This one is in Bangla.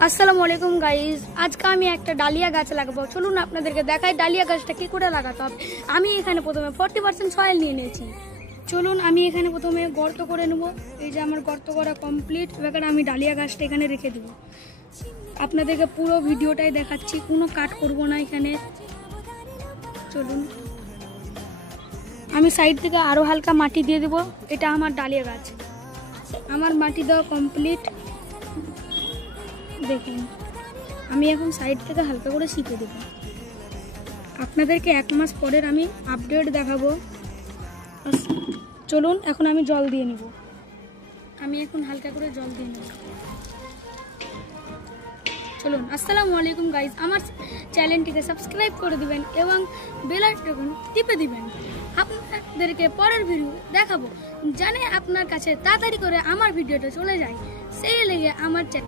আসসালামু আলাইকুম গাইজ, আজকে আমি একটা ডালিয়া গাছ লাগাবো। চলুন আপনাদেরকে দেখাই ডালিয়া গাছটা কি করে লাগাতে হবে। আমি এখানে প্রথমে 40% সয়েল নিয়ে নিয়েছি। চলুন আমি এখানে প্রথমে গর্ত করে নেব। এই যে আমার গর্ত করা কমপ্লিট। এবার আমি ডালিয়া গাছটা এখানে রেখে দেব। আপনাদেরকে পুরো ভিডিওটাই দেখাচ্ছি, কোনো কাট করব না এখানে। চলুন আমি সাইড থেকে আরও হালকা মাটি দিয়ে দেবো। এটা আমার ডালিয়া গাছ, আমার মাটি দেওয়া কমপ্লিট। দেখুন আমি এখন সাইড থেকে হালকা করে শিখে দেব। আপনাদেরকে 1 মাস পরের আমি আপডেট দেখাবো। চলুন এখন আমি জল দিয়ে নিব। আমি এখন হালকা করে জল দিয়ে নেব। চলুন আসসালামু আলাইকুম গাইজ, আমার চ্যানেলটিকে সাবস্ক্রাইব করে দিবেন এবং বেল আইকন টিপে দিবেন। আপনাদেরকে পরের ভিডিও দেখাবো, জানে আপনার কাছে তাড়াতাড়ি করে আমার ভিডিওটা চলে যায়, সেই লেগে আমার চ্যানেল